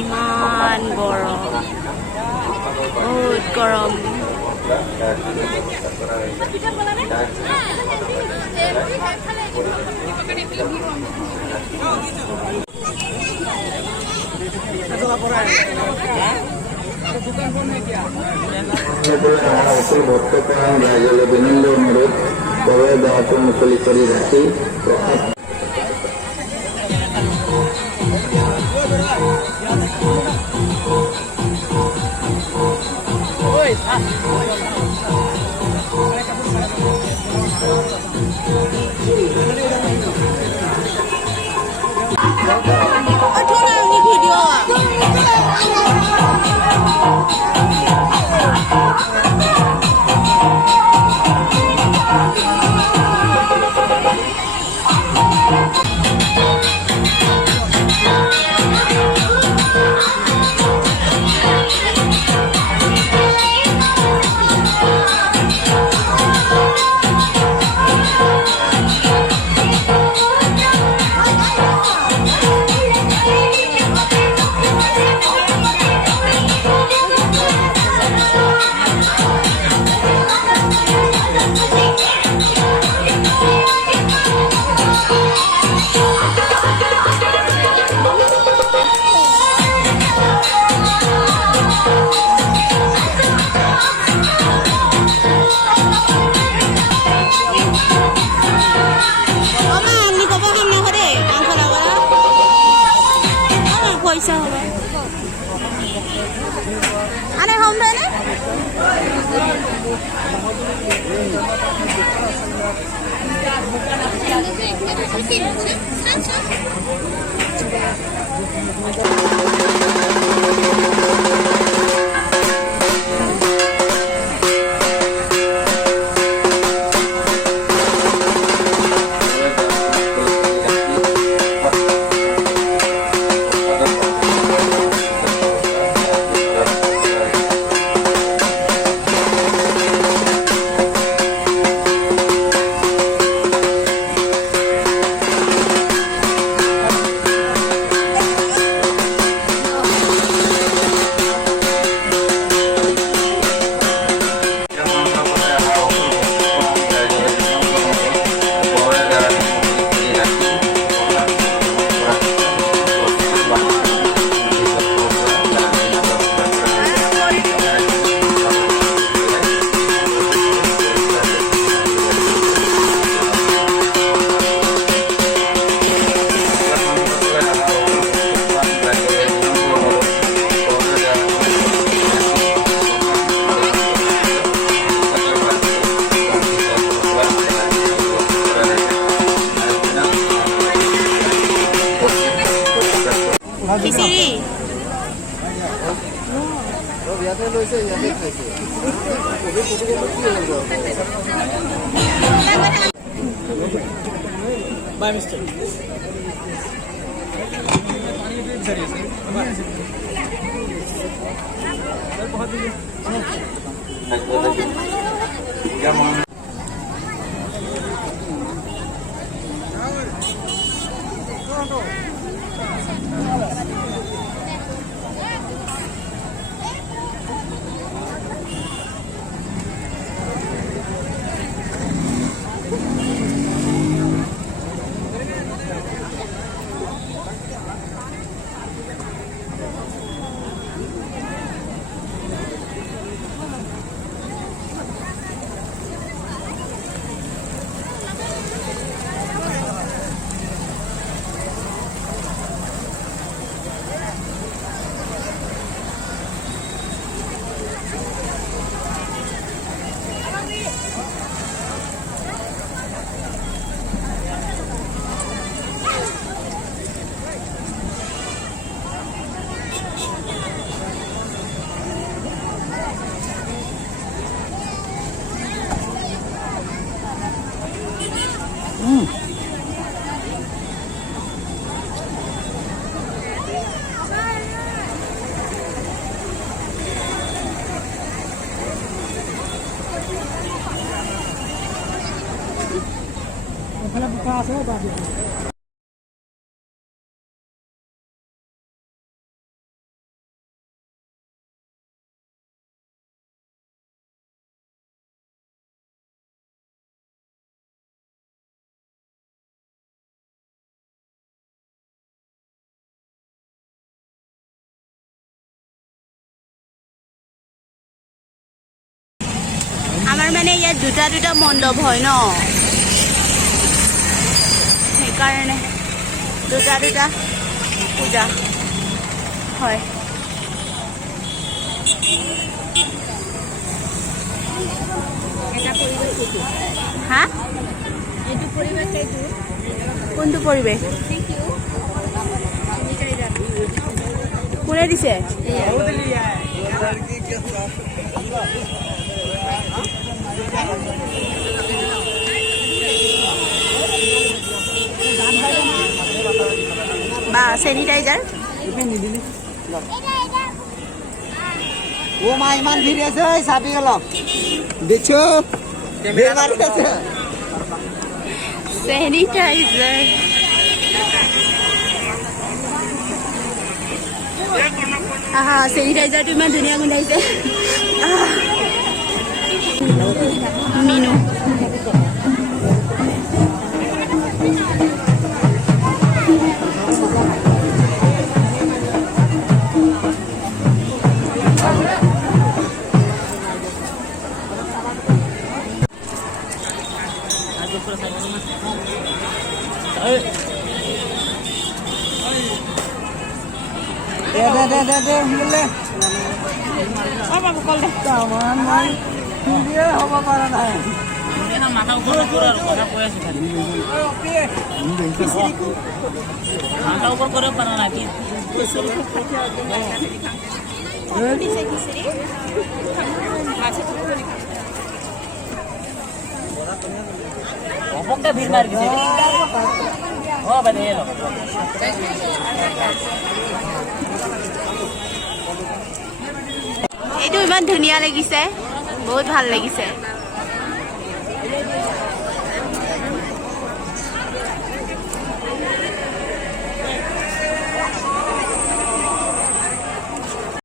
ইমান গৰম, বহুত গৰম। ভক্তপ্ৰাণ ৰাইজলৈ বিনম্ৰ অনুৰোধ, প্ৰৱেশ দ্বাৰটো মুকলি কৰি ৰাখি প্ৰসাদ Aneh home deh nih. Kisiri. Bye, Mister. আমাৰ মানে ইয়াত দুটা মণ্ডপ হয় ন, সেইকাৰণে দুটা পূজা হয়। হা কোনটো পৰিৱেশ কোনে দিছে? বা চেনিটাইজাৰ ও মা ইমান ভিড় আছে চাবি অলপ দেখছো চেনিটাইজাৰ আহা চেনিটাইজাৰটো ইমান ধুনীয়া গোন্ধাইছে। মিনু দে মিলে হ'ব পৰা নাই মাথা ওপৰত কৰে আৰু কথা কৈ আছো খালি মাথা ওপৰত কৰিব পৰা নাই কি অপকটা ভিড় মাৰি দিছে ও বাদে এলো এইটো ইমান ধুনীয়া লাগিছে, বহুত ভাল লাগিছে।